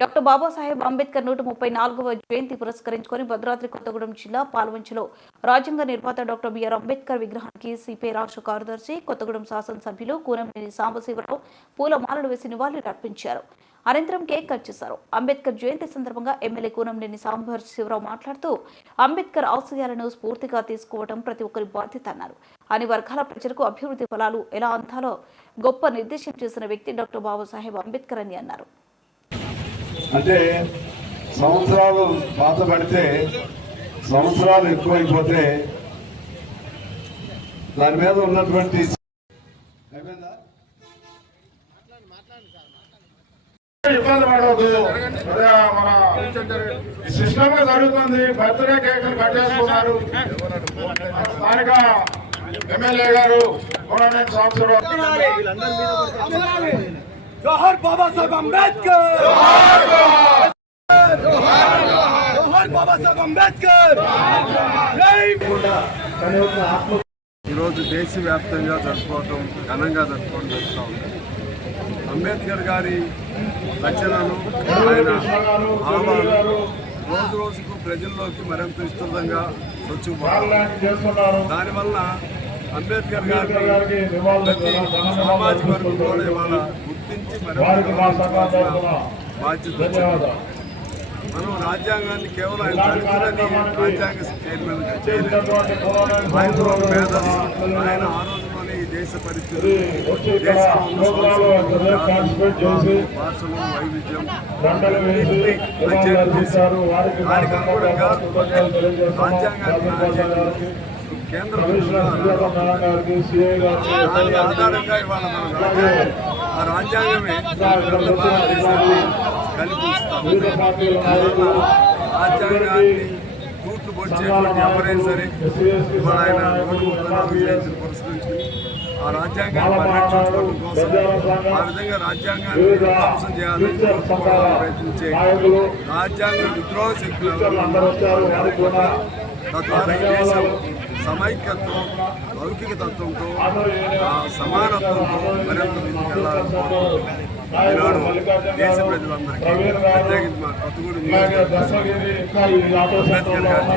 Doctor Babasaheb Ambedkar నూట ముప్పై నాలుగవ జయంతి పురస్కరించుకొని భద్రాద్రి కొత్తగూడెం జిల్లా పాల్వంచలో రాజ్యాంగ నిర్మాత డాక్టర్ బిఆర్ అంబేద్కర్ విగ్రహానికి సిపిఐ రాష్ట్ర కార్యదర్శి కొత్తగూడెం శాసనసభ్యులు కూనంనేని సాంబశివరావు పూలమాలలు వేసి నివాళులు అర్పించారు. అనంతరం కేక్ కట్ చేశారు. అంబేద్కర్ జయంతి సందర్భంగా ఎమ్మెల్యే కూనంనేని సాంబశివరావు మాట్లాడుతూ అంబేద్కర్ ఆశయాలను స్ఫూర్తిగా తీసుకోవడం ప్రతి ఒక్కరి బాధ్యత అన్నారు. అన్ని వర్గాల ప్రజలకు అభివృద్ధి ఫలాలు ఎలా అందాలో గొప్ప నిర్దేశం చేసిన వ్యక్తి డాక్టర్ బాబాసాహెబ్ అంబేద్కర్ అని అన్నారు. అంటే సంవత్సరాలు పాత పడితే సంవత్సరాలు ఎక్కువైపోతే దాని మీద ఉన్నటువంటి ఇబ్బంది పడవద్దు మన సిస్టమ్గా జరుగుతుంది. బర్త్డే కేకులు కట్టేసుకున్నారు స్థానిక ఎమ్మెల్యే గారు సంవత్సరం జోహర్ బాబా సాహెబ్ అంబేద్కర్ జోహర్ బాబా సాహెబ్ అంబేద్కర్ జై ఈరోజు దేశవ్యాప్తంగా జరుపుకోవటం ఘనంగా జరుపుకోవడం జరుగుతూ ఉంది అంబేద్కర్ గారి రచనలు ఆయన భావాలు రోజు రోజుకు ప్రజల్లోకి మరింత విస్తృతంగా చేస్తున్నారు. దానివల్ల అంబేద్కర్ గారికి ప్రతి సామాజిక వర్గం కూడా ఇవాళ గుర్తించి బాధ్యత మనం రాజ్యాంగాన్ని కేవలం ఆయన దళితులని రాజ్యాంగ చైర్మన్ చేయలేదు. ఆయన ఒక మేధస్సు. ఆయన ఆ రోజుల్లోనే ఈ దేశ పరిస్థితులు. భాషలు వైవిధ్యం మా దానికి అనుగుణంగా రాజ్యాంగాన్ని కేంద్ర దాని ఆధారంగా ఇవాళ మనం రాజ్యాంగం ఆ రాజ్యాంగమే భారతదేశాన్ని రాజ్యాంగాన్ని తూట్లు పొడిచేటువంటి ఎవరైనా సరే ఇవాళ ఆయన ఆ రాజ్యాంగాన్ని పరిరక్షించుకోవడం కోసం ఆ విధంగా రాజ్యాంగాన్ని విధ్వంసం చేయాలని ప్రయత్నించే రాజ్యాంగ విద్రోహ శక్తులు ఎవరు తద్వారా దేశం సమైక్యత్వం లౌకిక తత్వంతో ఆ సమానత్వంతో మరింత. ఈనాడు దేశ ప్రజలందరికీ ప్రత్యేకించి మా కొత్తగూడెం నియోజకవర్గ అంబేద్కర్ గారి